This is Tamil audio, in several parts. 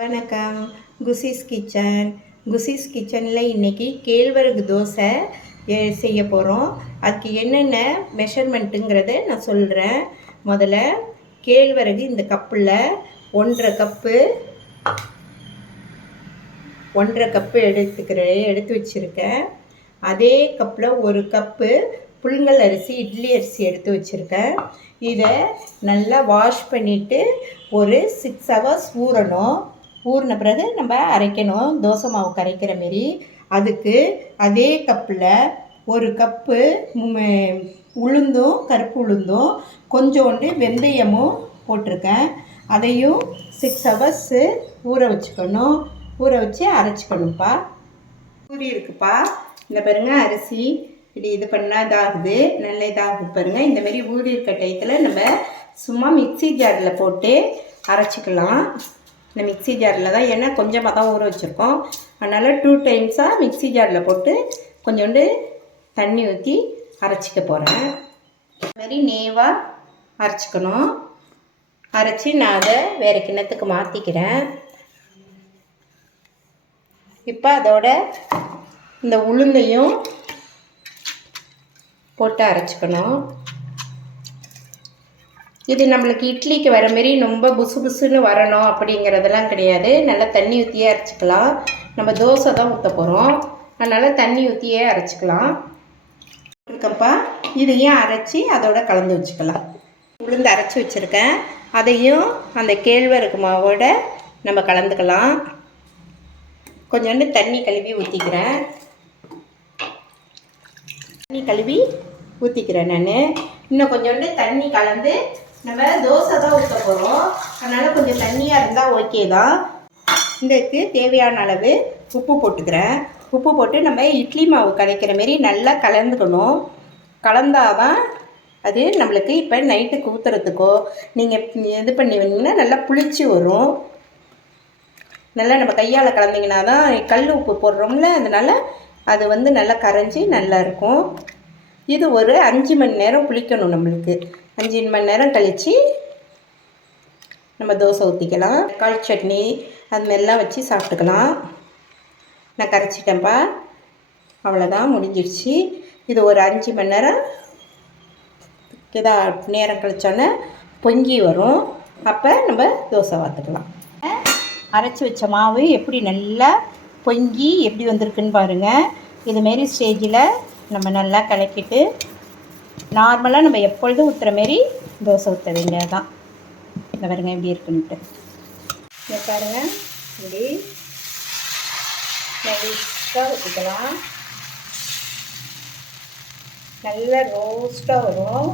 வணக்கம். குசிஸ் கிச்சன். குசிஸ் கிச்சனில் இன்றைக்கி கேழ்வரகு தோசை செய்ய போகிறோம் அதுக்கு என்னென்ன மெஷர்மெண்ட்டுங்கிறத நான் சொல்கிறேன் முதல்ல கேழ்வரகு இந்த கப்பில் ஒன்றரை கப்பு ஒன்றரை கப்பு எடுத்துக்கிற எடுத்து வச்சுருக்கேன். அதே கப்பில் ஒரு கப்பு புழுங்கல் அரிசி இட்லி அரிசி எடுத்து வச்சுருக்கேன். இதை நல்லா வாஷ் பண்ணிவிட்டு ஒரு சிக்ஸ் ஹவர்ஸ் ஊறணும். ஊறின பிறகு நம்ம அரைக்கணும். தோசை மாவு கரைக்கிற மாரி. அதுக்கு அதே கப்பில் ஒரு கப்பு உளுந்தும் கருப்பு உளுந்தும் கொஞ்சோண்டு வெந்தயமும் போட்டிருக்கேன். அதையும் சிக்ஸ் ஹவர்ஸு ஊற வச்சுக்கணும். ஊற வச்சு அரைச்சிக்கணும்ப்பா. ஊறி இருக்குப்பா. இந்த பாருங்க அரிசி இப்படி இது பண்ணால் இதாகுது. நல்ல இதாகுது பாருங்கள் இந்தமாரி ஊறி இருக்க டயத்தில் நம்ம சும்மா மிக்ஸி ஜாரில் போட்டு அரைச்சிக்கலாம். இந்த மிக்ஸி ஜாரில் தான் ஏன்னா கொஞ்சமாக தான் ஊற வச்சுருக்கோம். அதனால் டூ டைம்ஸாக மிக்ஸி ஜாரில் போட்டு கொஞ்சோண்டு தண்ணி ஊற்றி அரைச்சிக்க போகிறேன். இந்த மாதிரி நேவாக அரைச்சிக்கணும். அரைச்சி நான் அதை வேறு கிண்ணத்துக்கு மாற்றிக்கிறேன் இப்போ அதோட இந்த உளுந்தையும் போட்டு அரைச்சிக்கணும். இது நம்மளுக்கு இட்லிக்கு வர மாரி ரொம்ப புசு புசுன்னு வரணும் அப்படிங்கிறதெல்லாம் கிடையாது. நல்லா தண்ணி ஊற்றியே அரைச்சிக்கலாம். நம்ம தோசை தான் ஊற்ற போகிறோம் அதனால் தண்ணி ஊற்றியே அரைச்சிக்கலாம். இருக்கப்பா இதையும் அரைச்சி அதோட கலந்து வச்சுக்கலாம். உளுந்து அரைச்சி வச்சுருக்கேன். அதையும் அந்த கேழ்வரகு மாவோட நம்ம கலந்துக்கலாம். கொஞ்சோண்டு தண்ணி கழுவி ஊற்றிக்கிறேன் தண்ணி கழுவி ஊற்றிக்கிறேன் நான். இன்னும் கொஞ்சோண்டு தண்ணி கலந்து நம்ம தோசை தான் ஊற்ற போகிறோம் அதனால் கொஞ்சம் தண்ணியாக இருந்தால் ஓகே தான். இதுக்கு தேவையான அளவு உப்பு போட்டுக்கிறேன். உப்பு போட்டு நம்ம இட்லி மாவு கலைக்கிற மாரி நல்லா கலந்துக்கணும். கலந்தாதான் அது நம்மளுக்கு இப்போ நைட்டுக்கு ஊற்றுறதுக்கோ நீங்கள் இது பண்ணி வந்தீங்கன்னா நல்லா புளிச்சு வரும். நல்லா நம்ம கையால் கலந்திங்கன்னா தான் கல் உப்பு போடுறோம்ல அதனால் அது வந்து நல்லா கரைஞ்சி நல்லா இருக்கும். இது ஒரு அஞ்சு மணி நேரம் புளிக்கணும் நம்மளுக்கு. அஞ்சு மணி நேரம் கழித்து நம்ம தோசை ஊற்றிக்கலாம் தக்காளி சட்னி அதுமாரிலாம் வச்சு சாப்பிட்டுக்கலாம். நான் கரைச்சிட்டேன்ப்பா. அவ்வளோதான் முடிஞ்சிடுச்சு இது ஒரு அஞ்சு மணி நேரம் இதாக நேரம் கழிச்சோன்னே பொங்கி வரும். அப்போ நம்ம தோசை வாத்துக்கலாம். அரைச்சி வச்ச மாவு எப்படி நல்லா பொங்கி எப்படி வந்திருக்குன்னு பாருங்கள் இதுமாரி ஸ்டேஜில் நம்ம நல்லா கலக்கிட்டு நார்மலாக நம்ம எப்பொழுதும் ஊற்றுற மாரி தோசை ஊற்ற வேண்டியது தான் இந்த பாருங்க எப்படி இருக்குன்ட்டு இதை பாருங்கள் இப்படி நைஸாக ஊற்றிக்கலாம் நல்ல ரோஸ்ட்டாக வரும்.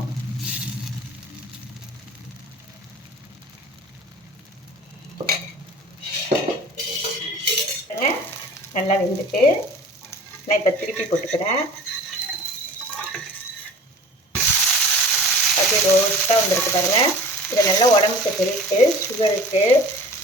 நல்லா வெந்துட்டு நான் இப்போ திருப்பி போட்டுக்கிறேன். அப்படியே ரோஸ்ட்டாக வந்திருக்கு பாருங்கள் இதை நல்லா உடம்புக்கு ஹெல்த்து சுகருக்கு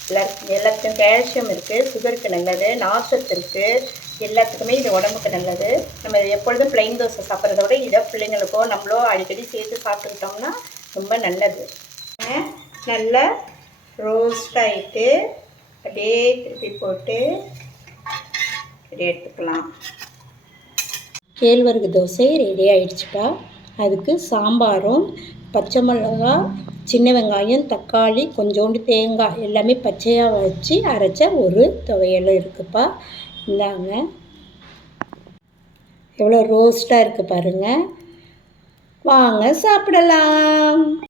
எல்லாத்துக்கும் எல்லாத்துக்கும் கால்சியம் இருக்குது சுகருக்கு நல்லது நார்ச்சத்து இருக்குது எல்லாத்துக்குமே இது உடம்புக்கு நல்லது. நம்ம எப்பொழுதும் பிளைன் தோசை சாப்பிட்றத விட இதை பிள்ளைங்களுக்கோ நம்மளோ அடிக்கடி சேர்த்து சாப்பிட்டுக்கிட்டோம்னா ரொம்ப நல்லது. நல்லா ரோஸ்ட் ஆகிட்டு அப்படியே திருப்பி போட்டு ரெடி எடுத்துக்கலாம். கேழ்வரகு தோசை ரெடி ஆயிடுச்சுப்பா. அதுக்கு சாம்பாரும் பச்சை மிளகா சின்ன வெங்காயம் தக்காளி கொஞ்சோண்டு தேங்காய் எல்லாமே பச்சையாக வச்சு அரைச்ச ஒரு துவையலும் இருக்குப்பா. இந்தாங்க. எவ்வளோ ரோஸ்ட்டாக இருக்குது பாருங்கள் வாங்க சாப்பிடலாம்.